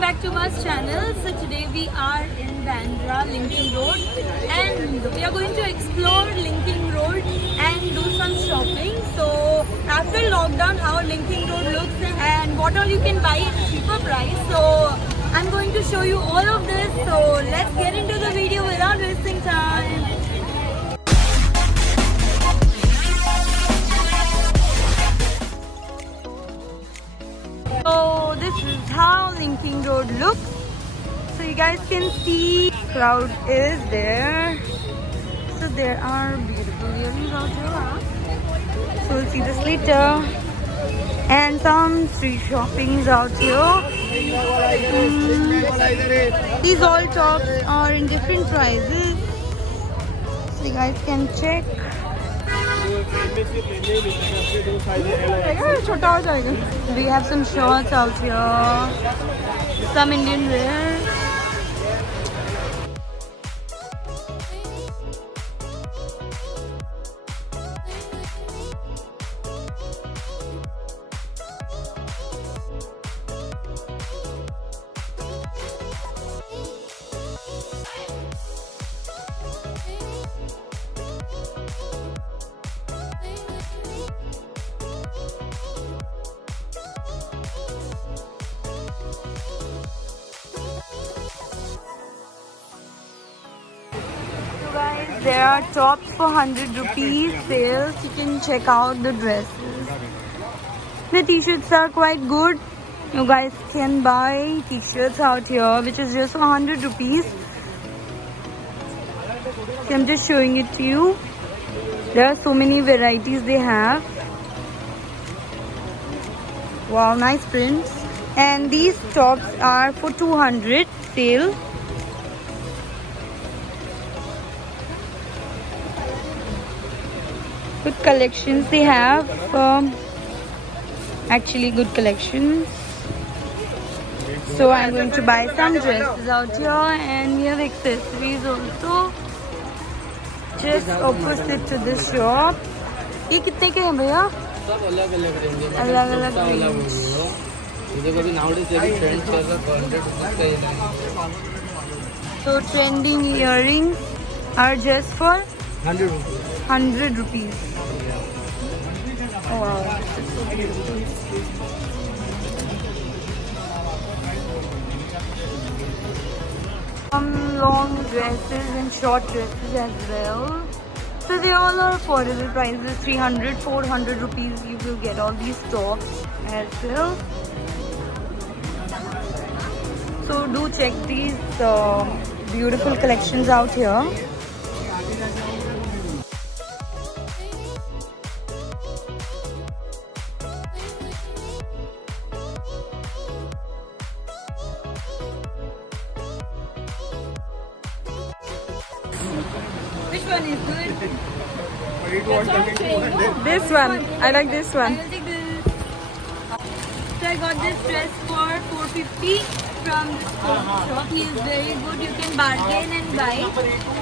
welcome back to my channel. So today we are in Bandra, Linking Road, and we are going to explore Linking Road and do some shopping. So after lockdown, how Linking Road looks and what all you can buy at a cheaper price. So I'm going to show you all of this. So let's get into the video without wasting time. So this is how Linking Road looks. So you guys can see crowd is there. So there are beautiful earrings out here. So we'll see this later. And some street shoppings out here. These all tops are in different prices. So you guys can check. We have some shorts out here, some Indian wear. Guys, there are tops for 100 rupees sales. You can check out the dresses. The t-shirts are quite good. You guys can buy t-shirts out here, which is just for 100 rupees. So I'm just showing it to you. There are so many varieties they have. Wow, nice prints. And these tops are for 200 sale. Good collections they have. Actually good collections. So I'm going to buy some dresses out here, and we have accessories also. Just opposite to this shop. ये कितने के हैं भैया? सब अलग-अलग range में। अलग-अलग range. ये देखो अभी नाउडेज अभी ट्रेंड चल रहा है 100 रुपीस का ये। So trending earrings are just for 100 rupees. 100 rupees. Oh, wow. Some long dresses and short dresses as well. So they all are affordable prices, 300, 400 rupees. You will get all these tops as well. So do check these beautiful collections out here. Which one is good? This one. I like this one. I will take this. So I got this dress for 450 from this shop. He is very good. You can bargain and buy.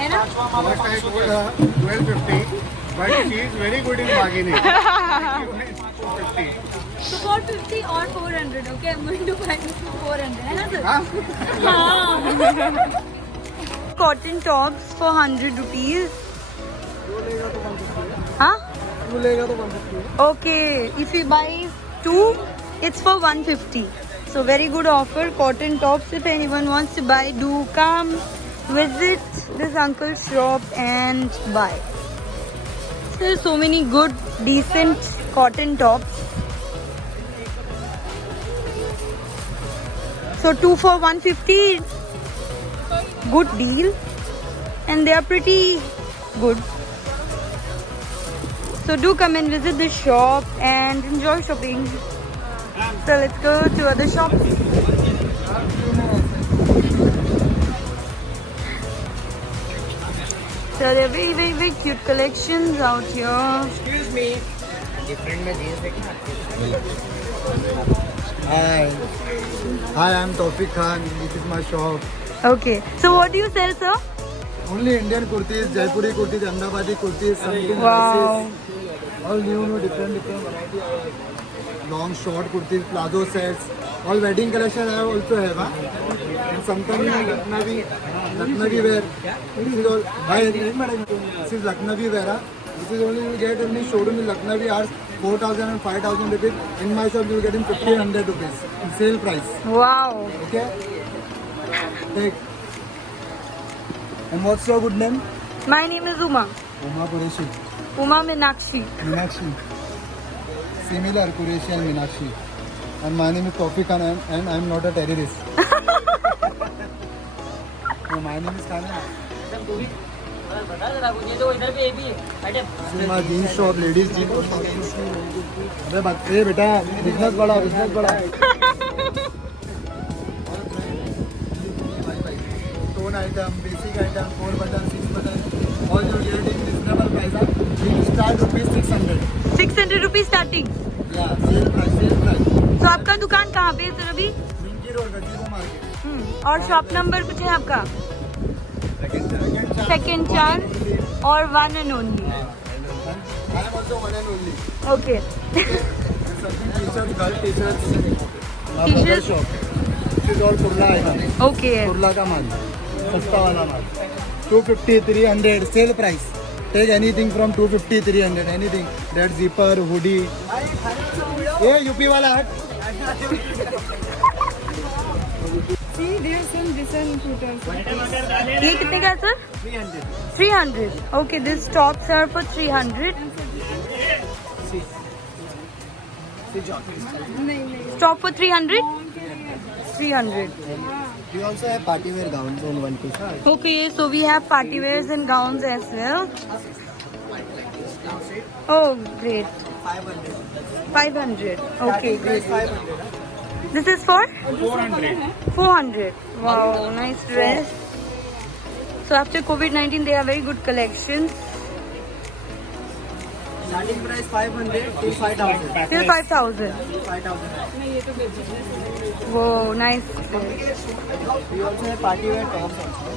है ना? First I told her 1250, but she is very good in bargaining. 450. So 450 or 400. Okay, I'm going to buy this for 400. है ना sir? हाँ? हाँ. Cotton tops for 100 rupees. Huh? Okay, if you buy two, it's for 150. So very good offer. Cotton tops. If anyone wants to buy, do come visit this uncle's shop and buy. There's so many good, decent cotton tops. So 2 for 150. Good deal, and they are pretty good. So do come and visit this shop and enjoy shopping. So let's go to other shops. So there are very, very, very cute collections out here. Excuse me. Different में jeans देखना। Hi, I'm Tawfiq Khan. This is my shop. Okay. So what do you sell, sir? Only Indian kurtis, Jaipuri kurtis, Ahmedabadi kurtis, something Wow. all new, different variety. Long, short kurtis, plazo sets. All wedding collection I also have. And sometimes Lucknowi wear. This is all. This is Lucknowi wear. This is only you get in the showroom in Lucknowi are 4,000 and 5,000 rupees. In my shop you will get in 1,500 rupees in sale price. Wow. Okay. Take. And what's your good name? My name is Uma. Uma Qureshi. Uma Meenakshi. Meenakshi. Similar Qureshi and Meenakshi. And my name is Tawfiq Khan and I am not a terrorist. So my name is Khan. My jeans shop, ladies jeans shop. अरे बेटा business बड़ा Stone item, basic item, 4 button, 6 button, all you get in reasonable price. You start rupees 600. 600 rupees starting. Yeah, same price. तो आपका दुकान कहाँ पे है sir अभी? Minky Road, Gazebo Market. और शॉप नंबर कुछ है आपका? Second chance और one and only. I am also one and only. Okay. T-shirts, girl t-shirts. My T-shirts? brother shop. This is all Kurla item. Okay. Kurla का माल, सस्ता वाला माल. 250, 300 sale price. Take anything from 250, 300 anything. That zipper, hoodie. ये UP वाला हट. See, there are some decent photos. ये कितने का है sir? 300. Okay, these tops are for 300. Top for 300? 300. We also have party wear gowns on one piece. Okay, so we have party wears and gowns as well. Oh, great. 500. Okay, great. This is for? 400. Wow, nice dress. So after COVID-19, they have very good collections. Starting price 500 to 5,000. Till 5,000. 5,000. Whoa, nice dress. We also have party wear tops also.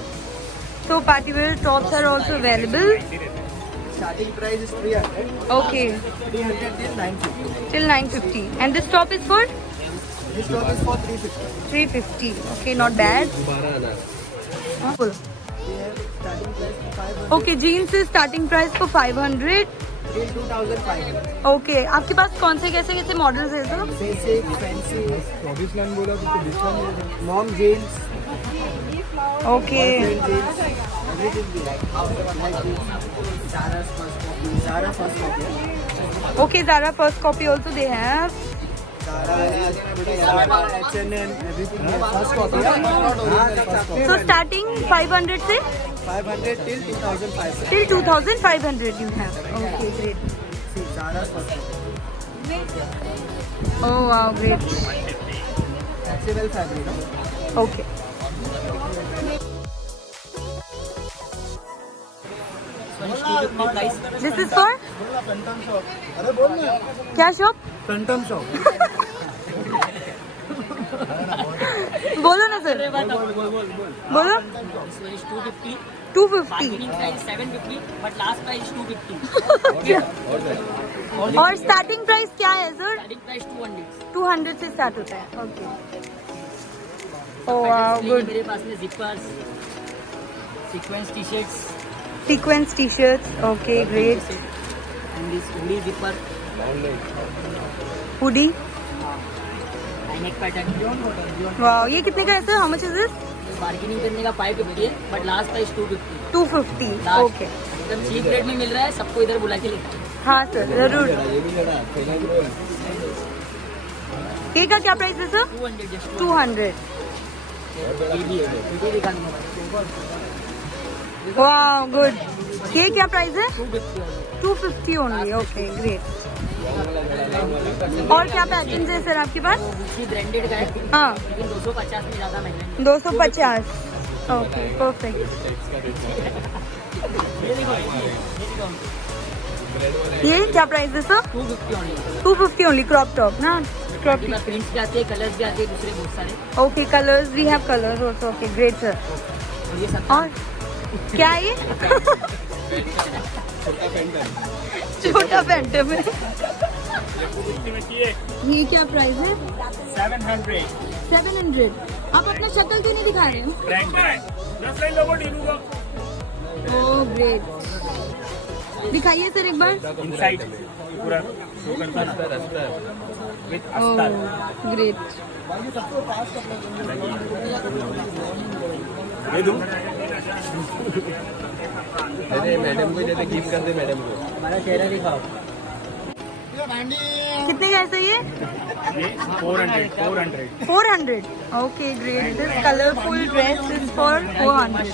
So party wear tops are also available. Starting price is 300. Okay, 300 till 950. till 950. And this top is for? This top is for 350. 350. Okay, not bad. Cool. We have starting price for 500 Okay, jeans is starting price for 500. till 2,500. Okay, आपके पास कौन से कैसे models है sir? Basic, fancy, 24 line बोला तो बीच में mom jeans, Okay. boyfriend jeans, everything we like. Like this, Zara's first copy. Zara first copy. Okay, Zara first copy also they have. Zara, H&M, everything we have. First copy. So starting 500 से 500 till 2,500. till 2,500 you have. Okay, great. See, Zara's first copy. Oh wow, great. Flexible fabric, no? Okay. This is for? Phantom shop. अरे बोल ना. क्या shop? Phantom shop. बोलो ना sir. बोलो. 250. 250. Beginning price 750, but last price 250. और starting price क्या है सर? Starting price 200. 200 से स्टार्ट होता है. Okay. Oh wow, Display good. मेरे पास में zippers, sequence t-shirts, Sequence t-shirts. Okay, great. and this hoodie zipper, Hoodie. high neck pattern. Wow, ये कितने का है sir? How much is this? Bargaining करने का 550 है, but last price 250. 250. Last. Okay. एकदम cheap rate में मिल रहा है, सबको इधर बुला के लेके. हाँ सर, जरूर. ये का क्या प्राइस है सर? 200 just 200. ये भी है. ये दिखा दूंगा. Wow, good. ये क्या प्राइस है? 250 only. 250 only. Okay, great. और क्या पैटर्न है सर आपके पास? Gucci branded का है, हाँ, लेकिन 250 में ज़्यादा महंगा नहीं. 250. Okay, perfect. ये क्या प्राइस है sir? 250 only. 250 only. Crop top ना? क्रॉप बाकी प्रिंट्स भी आते हैं, कलर्स भी आते हैं, दूसरे बहुत सारे. Okay, colours we have colours also. Okay, great sir. और ये सब और क्या है ये? छोटा पैंट में. ये क्या प्राइस है? 700 700। आप अपना शक्ल क्यों नहीं दिखा रहे हो? ओह ग्रेट, दिखाइए सर एक बार। इनसाइड पूरा शो करता है विद अस्तर। ग्रेट। ये दूं? अरे मैडम को जैसे गिफ्ट कर दे मैडम को। हमारा चेहरा दिखाओ। कितने का है सर ये? ये 400 400। Okay great. This colourful dress is for 400।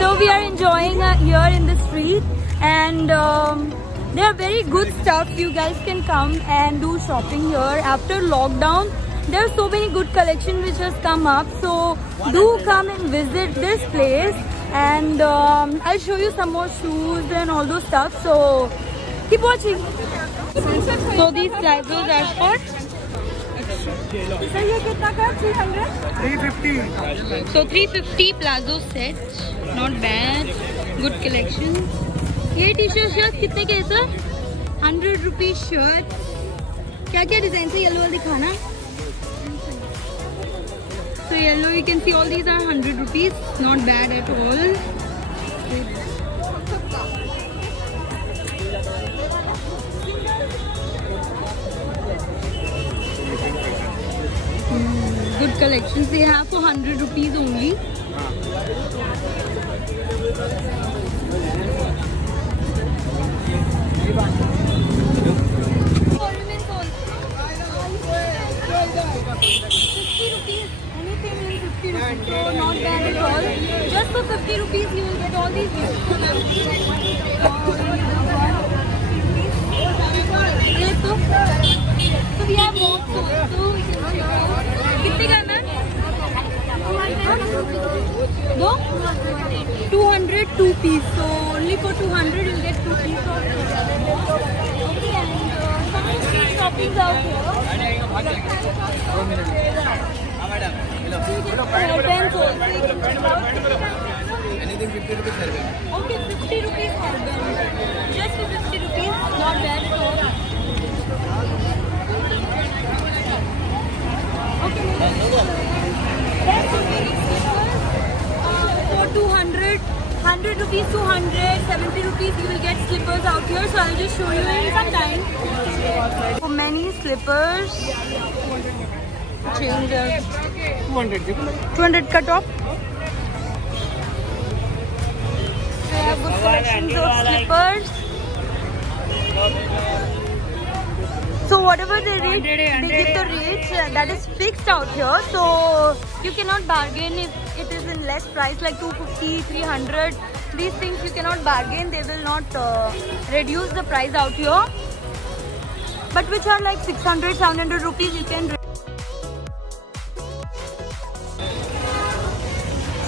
So we are enjoying here in the street, and there are very good stuff. You guys can come and do shopping here. After lockdown, there are so many good collection which has come up. So do come and visit this place, and I'll show you some more shoes and all those stuff. So keep watching. So these plazos are for. Sir ये कितना का? 300? 350. So 350 plazo set, not bad, good collection. ये T-shirt कितने के है sir? 100 rupees shirt. क्या क्या design से? येलो वाला दिखाना। So yellow, you can see all these are 100 rupees, not bad at all. Good collections they have for 100 rupees only. So not bad at all. Just for 50 rupees you will get all these gifts. So we have more also. कितने का है ma'am? 200 2 piece. So only for 200 you'll get 2 pieces of okay, and some street shopping out here. Hairband also. Anything 50 rupees hairband. Okay, 50 rupees hairband. Just for 50 rupees, not bad at all. Okay, that's for 200, 100 rupees, 200, 70 rupees you will get slippers out here. So I'll just show you in some time. For many slippers. Change 200 cut off. I have good collections of slippers. So whatever they rate, they give the rates that is fixed out here. So you cannot bargain if it is in less price like 250, 300. These things you cannot bargain. They will not reduce the price out here. But which are like 600, 700 rupees you can.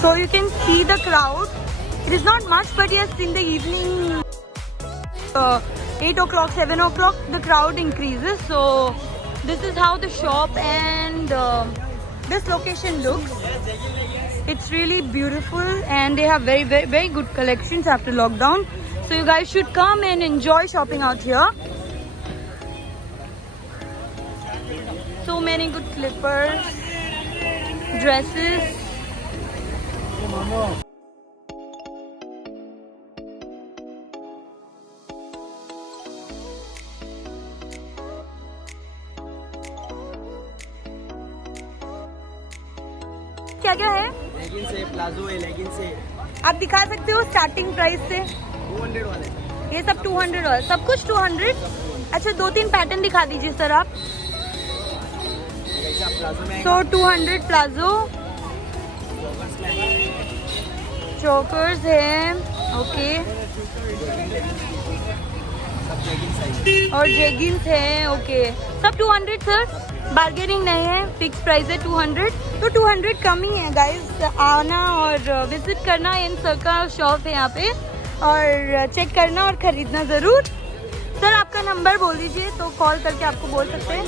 So you can see the crowd. It is not much, but yes, in the evening, 8 o'clock, 7 o'clock, the crowd increases. So this is how the shop and this location looks. It's really beautiful, and they have very, very, very good collections after lockdown. So you guys should come and enjoy shopping out here. So many good slippers, dresses. क्या क्या है? Leggings है, palazzo है, leggings है। आप दिखा सकते हो स्टार्टिंग प्राइस से? 200 वाले। ये सब 200 वाले, सब कुछ 200। अच्छा, 2-3 पैटर्न दिखा दीजिए सर आप। So 200 प्लाजो, चोकर्स है, ओके, और जेगिंस है, ओके, सब 200 सर। बार्गेनिंग नहीं है, फिक्स प्राइस है 200। तो 200 कम ही है गाइस। आना और विजिट करना, इन सर का शॉप है यहाँ पे, और चेक करना और खरीदना ज़रूर। सर आपका नंबर बोल दीजिए तो कॉल करके आपको बोल सकते हैं।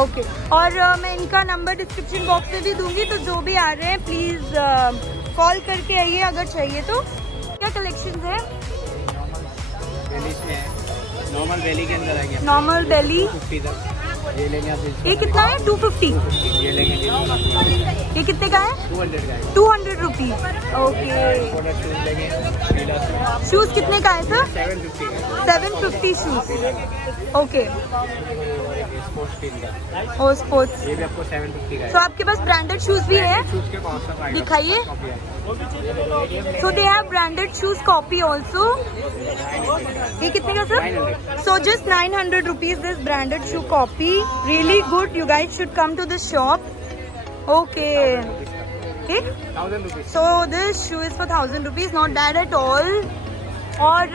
ओके, और मैं इनका नंबर डिस्क्रिप्शन बॉक्स में भी दूंगी, तो जो भी आ रहे हैं प्लीज़ कॉल करके आइए अगर चाहिए तो। क्या कलेक्शंस है? बेली में है, नॉर्मल बेली के अंदर आएंगे नॉर्मल बेली 50 तक। ये लेंगे आप ये कितना है? 250। ये लेंगे ये कितने का है? 200 का है। 200 रुपीज। ओके। प्रोडक्ट शूज लेंगे नीला शूज कितने का है सर? 750 का 750 शूज। ओके। स्पोर्ट्स टीम का, और स्पोर्ट्स। ये भी आपको 750 का है। तो आपके पास ब्रांडेड शूज भी है? शूज के पास तक आएगा। दिखाइए। कॉपी है। So they have branded shoes copy also. ये कितने का sir? 900. So just 900 rupees this branded shoe copy. Really good. You guys should come to this shop. Okay. Okay. 1000 rupees। So this shoe is for 1000 rupees. Not bad at all. और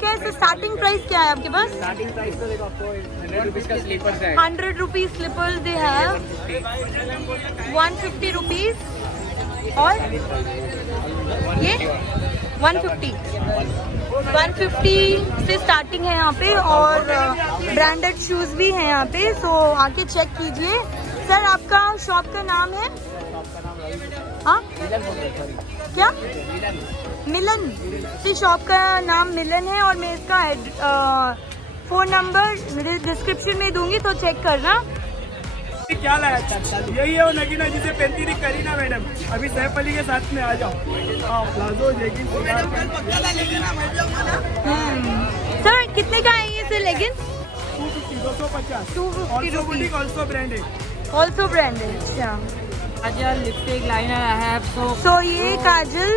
क्या है? Starting price क्या है आपके पास? Starting price तो देखो आपको 100 rupees का स्लीपर्स है। 100 rupees slippers they have. 150 rupees. और ये 150 से स्टार्टिंग है यहाँ पे और ब्रांडेड शूज भी है यहाँ पे। सो आके चेक कीजिए। सर आपका शॉप का नाम है? हाँ क्या? मिलन। इस शॉप का नाम मिलन है और मैं इसका फ़ोन नंबर मेरे डिस्क्रिप्शन में दूंगी तो चेक करना। क्या लाया? यही है वो नगीना जिसे पेंटिंग करी ना मैडम। अभी सैफ अली के साथ में आ जाओ। Palazzo lagging. सर कितने का है ये sir leggings? 250 250 rupees. Also branded. Also branded. अच्छा। Kajal, lipstick, liner I have so ये काजल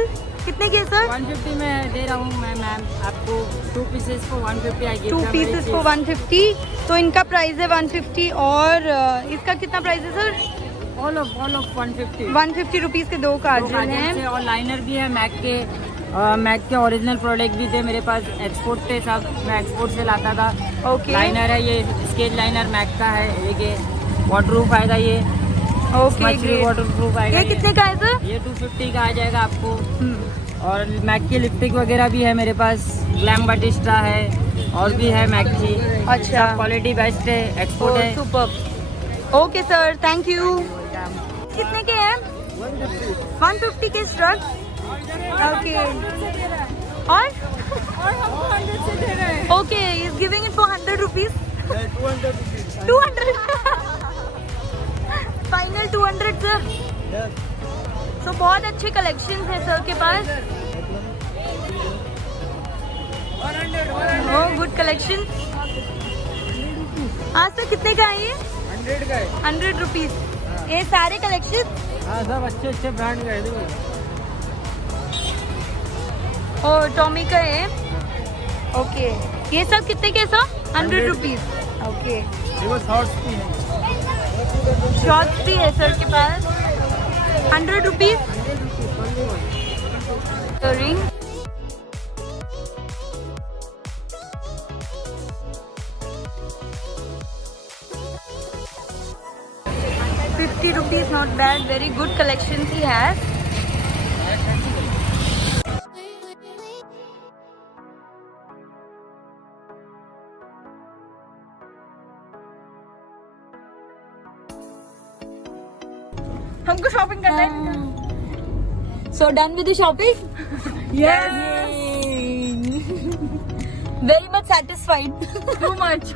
कितने के सर? 150 में दे रहा हूँ मैं मैम आपको। 2 पीसेस को 150 आएगी। 2 पीसेस को 150। तो इनका प्राइस है 150 और इसका कितना प्राइस है सर? All of 150। 150 रुपीज के 2 काजल हैं। और लाइनर भी है मैक के ओरिजिनल प्रोडक्ट भी थे मेरे पास। एक्सपोर्ट थे सब, मैं एक्सपोर्ट से लाता था। ओके। लाइनर है ये स्केच लाइनर मैक का है। ये वाटरप्रूफ आएगा ये। ओके मछली वाटरप्रूफ आएगा। ये कितने का है सर? ये 250 का आ जाएगा आपको। और मैक की लिपस्टिक वगैरह भी है मेरे पास। ग्लैम बटिस्टा है और भी है मैक की। अच्छा। क्वालिटी बेस्ट है, एक्सपोर्ट है। Super. Okay sir, thank you. कितने के हैं? 150 के स्ट्रक। ओके। और okay is giving it for 100 rupees. 200 final 200 sir. तो बहुत अच्छे कलेक्शन है सर के पास। Good collection. हाँ सर कितने का है ये? 100 का है। 100 रुपीज। ये सारे कलेक्शन? हाँ सब अच्छे ब्रांड का है। देखो ओ टॉमी का है। ओके ये सब कितने के सर? 100 रुपीज। ओके देखो शॉर्ट्स भी है। शॉर्ट्स भी है सर के पास। 100 rupees. Ring 50 rupees, not bad. Very good collections he has. हमको शॉपिंग करना है। So done with the shopping? Yes. Very much satisfied. Too much.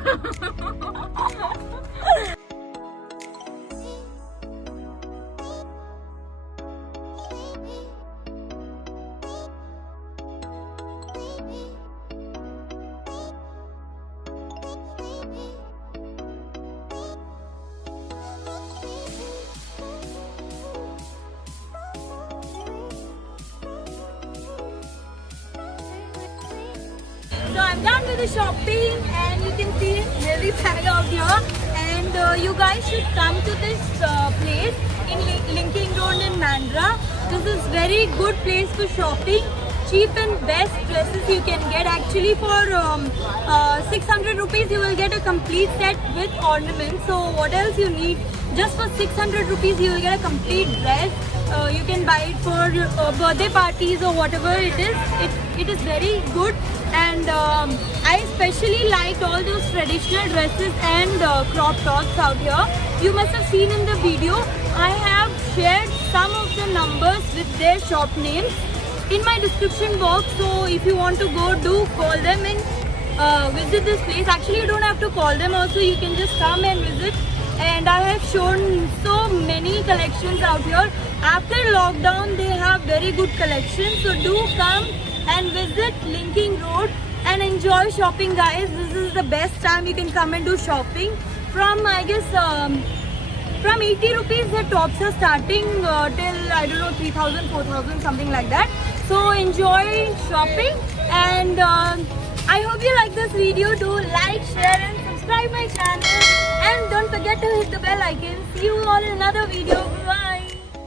So I'm done with the shopping and you can see heavy bag out here, and you guys should come to this place in Linking Road in Bandra. This is very good place for shopping. Cheap and best dresses you can get. Actually for 600 rupees you will get a complete set with ornaments. So what else you need? Just for 600 rupees you will get a complete dress. You can buy it for birthday parties or whatever it is. It is very good, and I especially liked all those traditional dresses and crop tops out here. You must have seen in the video, I have shared some of the numbers with their shop names in my description box. So if you want to go, do call them and visit this place. Actually, you don't have to call them also. You can just come and visit. And I have shown so many collections out here. After lockdown, they have very good collections. So do come and visit Linking Road and enjoy shopping, guys. This is the best time you can come and do shopping. From, I guess, from 80 rupees the tops are starting till, I don't know, 3,000, 4,000, something like that. So enjoy shopping, and I hope you like this video. Do like, share and subscribe my channel, and don't forget to hit the bell icon. See you all in another video. Bye.